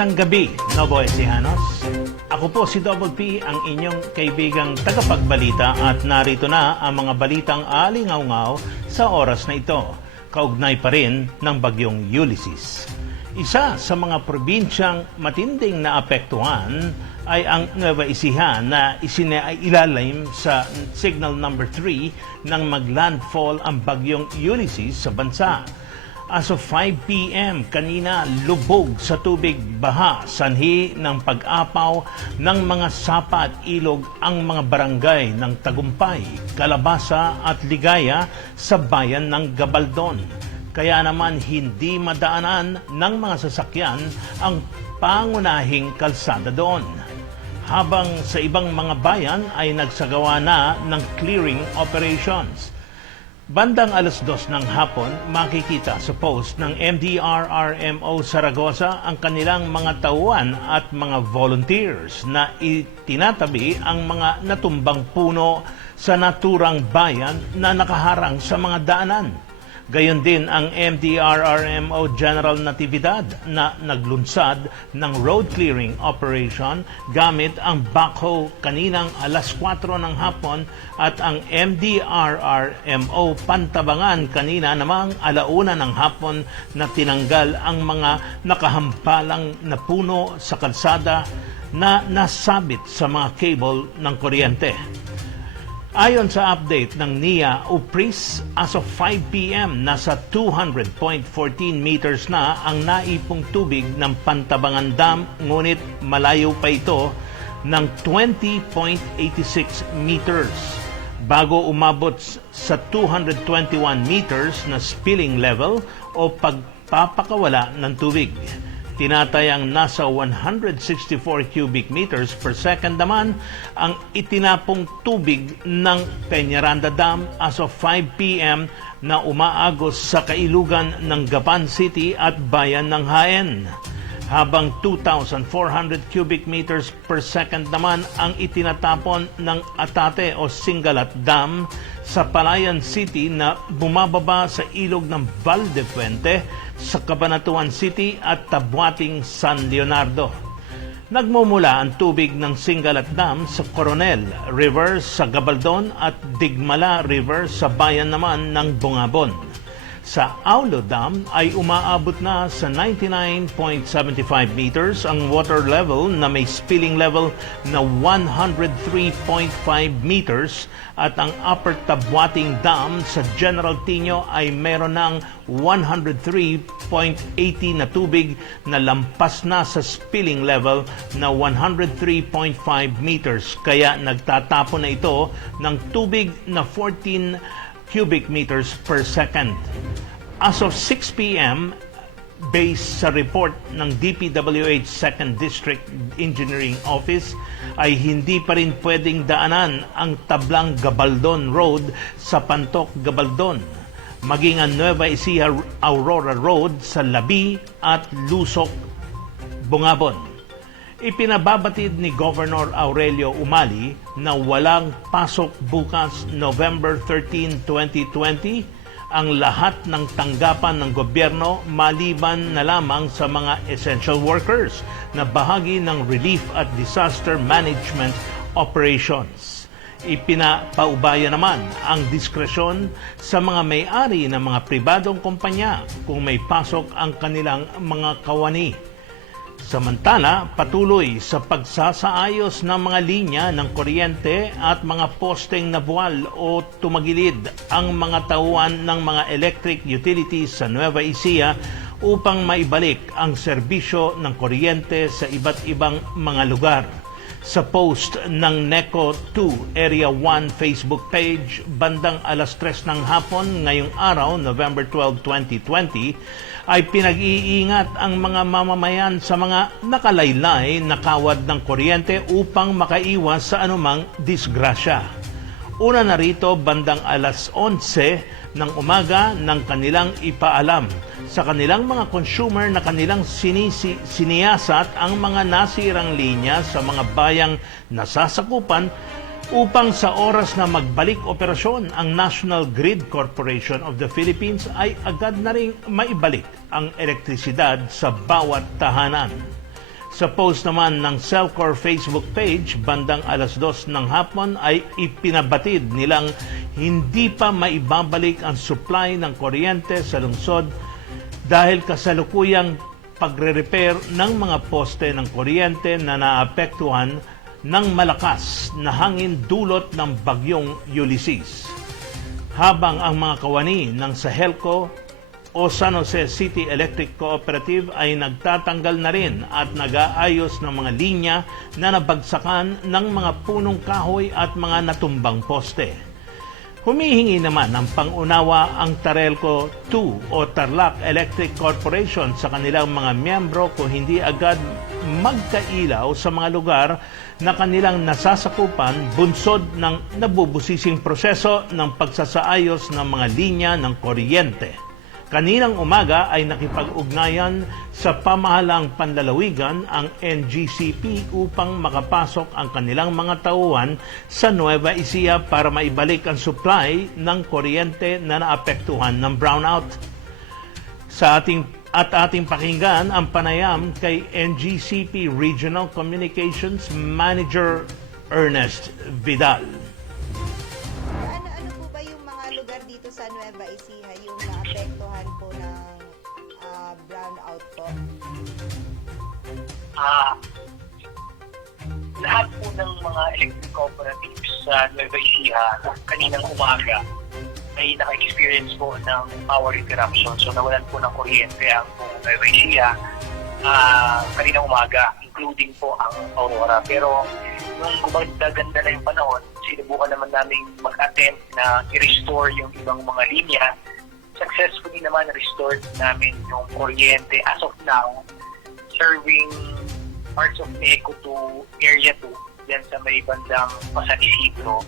Magandang gabi, Novo Ecijanos. Ako po si Double P, ang inyong kaibigang tagapagbalita at narito na ang mga balitang alingaw-ngaw sa oras na ito. Kaugnay pa rin ng bagyong Ulysses. Isa sa mga probinsyang matinding naapektuhan ay ang Nueva Ecija na isinailalim sa signal number 3 nang maglandfall ang bagyong Ulysses sa bansa. As of 5 p.m. kanina, lubog sa tubig baha, sanhi ng pag-apaw ng mga sapa at ilog ang mga barangay ng Tagumpay, Calabasa at Ligaya sa bayan ng Gabaldon. Kaya naman hindi madaanan ng mga sasakyan ang pangunahing kalsada doon. Habang sa ibang mga bayan ay nagsagawa na ng clearing operations. Bandang 2:00 ng hapon, makikita sa post ng MDRRMO Zaragoza ang kanilang mga tauhan at mga volunteers na itinatabi ang mga natumbang puno sa naturang bayan na nakaharang sa mga daanan. Gayon din ang MDRRMO General Natividad na naglunsad ng road clearing operation gamit ang backhoe kaninang 4:00 ng hapon at ang MDRRMO Pantabangan kanina namang 1:00 ng hapon na tinanggal ang mga nakahampalang na puno sa kalsada na nasabit sa mga cable ng kuryente. Ayon sa update ng NIA UPRIS, as of 5 p.m., nasa 200.14 meters na ang naipong tubig ng Pantabangan Dam, ngunit malayo pa ito ng 20.86 meters bago umabot sa 221 meters na spilling level o pagpapakawala ng tubig. Tinatayang nasa 164 cubic meters per second naman ang itinapong tubig ng Peñaranda Dam as of 5 p.m. na umaagos sa kailugan ng Gapan City at Bayan ng Jaén. Habang 2,400 cubic meters per second naman ang itinatapon ng Atate o Singalat Dam sa Palayan City na bumababa sa ilog ng Valdefuente sa Cabanatuan City at Tabuating San Leonardo. Nagmumula ang tubig ng Singalat Dam sa Coronel River sa Gabaldon at Digmala River sa bayan naman ng Bungabon. Sa Aulo Dam ay umaabot na sa 99.75 meters ang water level na may spilling level na 103.5 meters at ang Upper Tabuating Dam sa General Tino ay meron ng 103.80 na tubig na lampas na sa spilling level na 103.5 meters. Kaya nagtatapon na ito ng tubig na 14 cubic meters per second. As of 6 p.m., based sa report ng DPWH 2nd District Engineering Office, ay hindi pa rin pwedeng daanan ang tablang Gabaldon Road sa Pantok, Gabaldon, maging ang Nueva Ecija Aurora Road sa Labi at Lusok, Bungabon. Ipinababatid ni Governor Aurelio Umali na walang pasok bukas November 13, 2020 ang lahat ng tanggapan ng gobyerno maliban na lamang sa mga essential workers na bahagi ng relief at disaster management operations. Ipinapaubaya naman ang diskresyon sa mga may-ari ng mga pribadong kumpanya kung may pasok ang kanilang mga kawani. Samantala, patuloy sa pagsasaayos ng mga linya ng kuryente at mga posteng nabuwal o tumagilid ang mga tauhan ng mga electric utilities sa Nueva Ecija upang maibalik ang serbisyo ng kuryente sa iba't ibang mga lugar. Sa post ng NECO 2 Area 1 Facebook page, bandang 3:00 ng hapon ngayong araw, November 12, 2020, ay pinag-iingat ang mga mamamayan sa mga nakalaylay na kawad ng kuryente upang makaiwas sa anumang disgrasya. Una na rito, bandang 11:00 ng umaga ng kanilang ipaalam sa kanilang mga consumer na kanilang siniyasat ang mga nasirang linya sa mga bayang nasasakupan upang sa oras na magbalik operasyon ang National Grid Corporation of the Philippines ay agad na ring maibalik ang elektrisidad sa bawat tahanan. Sa post naman ng Cellcore Facebook page, bandang 2:00 ng hapon ay ipinabatid nilang hindi pa maibabalik ang supply ng kuryente sa lungsod dahil kasalukuyang pagre-repair ng mga poste ng kuryente na naapektuhan ng malakas na hangin dulot ng bagyong Ulysses. Habang ang mga kawani ng Sahelco o San Jose City Electric Cooperative ay nagtatanggal na rin at nag-aayos ng mga linya na nabagsakan ng mga punong kahoy at mga natumbang poste. Humihingi naman ng pangunawa ang Tarelco 2 o Tarlac Electric Corporation sa kanilang mga miyembro kung hindi agad magkailaw sa mga lugar na kanilang nasasakupan bunsod ng nabubusising proseso ng pagsasaayos ng mga linya ng kuryente. Kaninang umaga ay nakipag-ugnayan sa pamahalang panlalawigan ang NGCP upang makapasok ang kanilang mga tauhan sa Nueva Ecija para maibalik ang supply ng kuryente na naapektuhan ng brownout. Ating pakinggan ang panayam kay NGCP Regional Communications Manager Ernest Vidal. Ano po ba yung mga lugar dito sa Nueva Ecija yung naapektuhan po ng brownout po? Lahat po ng mga electric cooperatives sa Nueva Ecija kaninang umaga ay naka-experience po ng power interruption. So nawalan po ng kuryente ang Nueva Ecija kaninang umaga, including po ang Aurora. Pero nung gumaganda-ganda na yung panahon, sinubukan naman namin mag-attempt na i-restore yung ibang mga linya. Successfully naman restored namin yung kuryente as of now, serving parts of Neco to Area 2, yan sa may bandang San Isidro.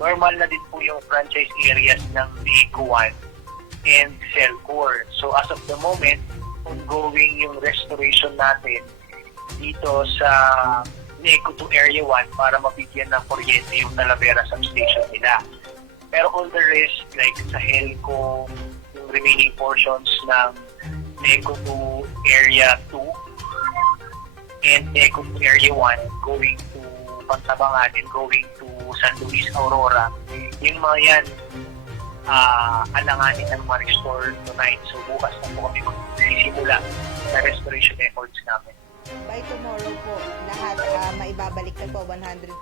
Normal na din po yung franchise areas ng Neco 1 and Cellcore. So as of the moment, ongoing yung restoration natin dito sa Neco to Area 1 para mabigyan ng kuryente yung Talavera substation nila. Pero all the rest, like sa Helco, yung remaining portions ng Neco to Area 2 and Neco to Area 1 going to Pantabangan and going to San Luis Aurora, yung mga yan alanganin ng ma-restore tonight. So bukas na po kami magsisimula sa restoration efforts namin. By tomorrow po, lahat maibabalik na po 100%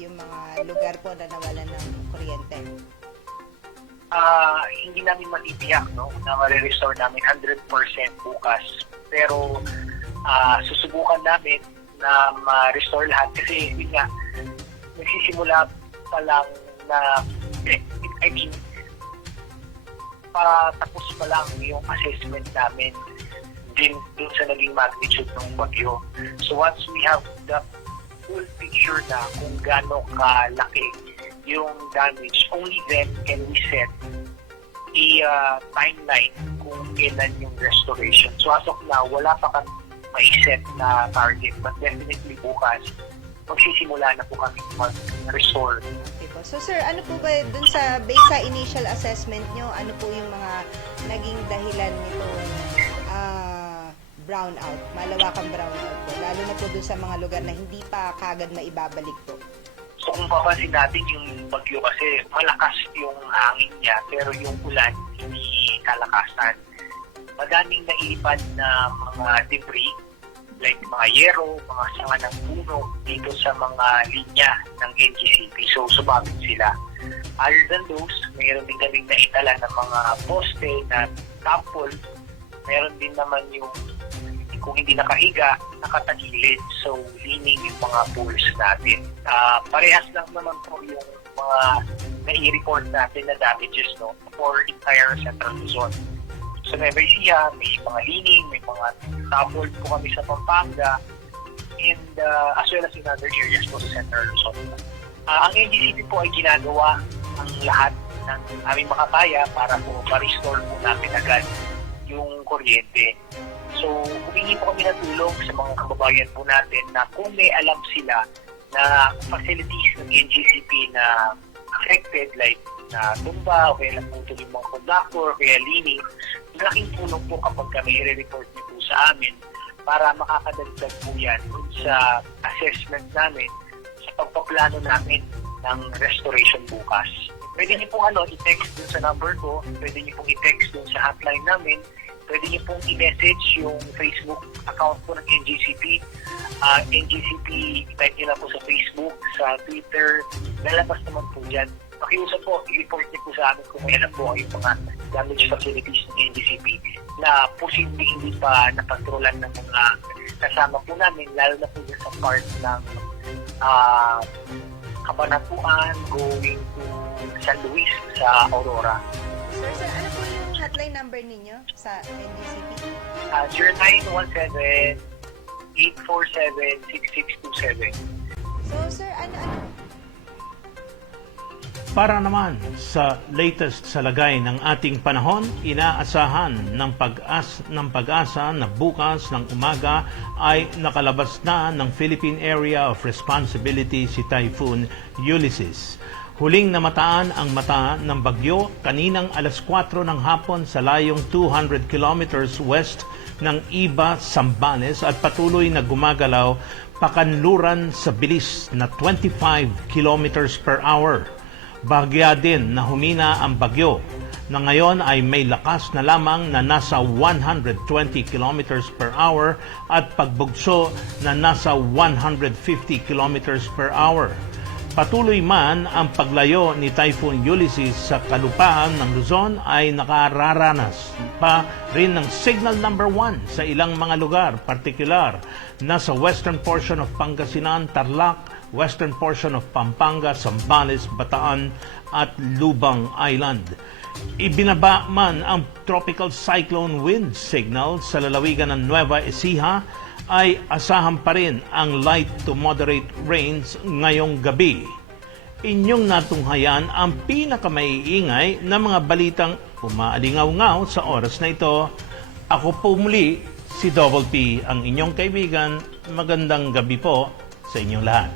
yung mga lugar po na nawalan ng kuryente? Hindi namin matitiyak, no, na ma-restore namin 100% bukas. Pero susubukan namin na ma-restore lahat kasi yun nga, nagsisimula pa lang na tapos pa lang yung assessment namin din dun sa naging magnitude ng bagyo. So once we have the full picture na kung gaano kalaki yung damage, only then can we set a timeline kung kailan yung restoration. So as of now, wala pa kami ma-set na target, but definitely bukas magsisimula na po kami mag-restore. Okay po. So sir, ano po ba dun sa based sa initial assessment nyo, ano po yung mga naging dahilan nitong brownout, malawakang brownout po, lalo na po dun sa mga lugar na hindi pa kagad maibabalik po? So kung papansin natin yung bagyo kasi malakas yung hangin niya pero yung ulan hindi kalakasan. Madaming naipad na mga debris like mga yero, mga sanga ng puno dito sa mga linya ng NGCP. So sumabit sila. Other than those, mayroon din kaming naitala ng mga poste na tapol. Meron din naman yung kung hindi nakahiga, nakatagilid. So, leaning yung mga poles natin. Parehas lang naman po yung mga nai-report natin na damages, no, for entire Central Luzon. Sa Nueva Ecija, may mga leaning, may mga tapol po kami sa Pampanga, and as well as in other areas po sa Central Luzon. Ang NGCP po ay ginagawa ang lahat ng aming makakaya para po ma-restore po natin agad yung kuryente. So, humingi po kami ng tulong sa mga kababayan po natin na kung may alam sila na facilities ng NGCP na affected, like na tumba, o kaya naputol yung mga conductor, o kaya lining, malaking tulong po kapag kami i-report niyo po sa amin para makakadagdag po yan dun sa assessment namin sa pagpaplano namin ng restoration bukas. Pwede niyo pong i-text dun sa number ko, pwede niyo pong i-text dun sa hotline namin, pwede niyo pong i-message yung Facebook account po ng NGCP. NGCP, type niyo lang po sa Facebook, sa Twitter, lalabas naman po dyan. Pakiusap po, i-report niyo po sa amin kung may alam po yung mga damage facilities ng NGCP na posible hindi pa napatrolan ng mga kasama po namin, lalo na po dyan sa part ng Kabanatuan going to San Luis sa Aurora. Sir, ano po yung hotline number ninyo sa NDCP? 0917-847-6627. So, sir, ano? Para naman sa latest sa lagay ng ating panahon, inaasahan ng pag-asa na bukas ng umaga ay nakalabas na ng Philippine Area of Responsibility si Typhoon Ulysses. Huling namataan ang mata ng bagyo kaninang alas 4 ng hapon sa layong 200 kilometers west ng Iba, Zambales at patuloy na gumagalaw pakanluran sa bilis na 25 kilometers per hour. Bahagya din na humina ang bagyo na ngayon ay may lakas na lamang na nasa 120 kilometers per hour at pagbugso na nasa 150 kilometers per hour. Patuloy man ang paglayo ni Typhoon Ulysses sa kalupaan ng Luzon ay nakararanas pa rin ng signal number 1 sa ilang mga lugar, partikular na sa western portion of Pangasinan, Tarlac, western portion of Pampanga, Zambales, Bataan at Lubang Island. Ibinaba man ang tropical cyclone wind signal sa lalawigan ng Nueva Ecija ay asahan pa rin ang light to moderate rains ngayong gabi. Inyong natunghayan ang pinakamaiingay na mga balitang umaalingaw-ngaw sa oras na ito. Ako po muli, si Double P, ang inyong kaibigan. Magandang gabi po sa inyong lahat.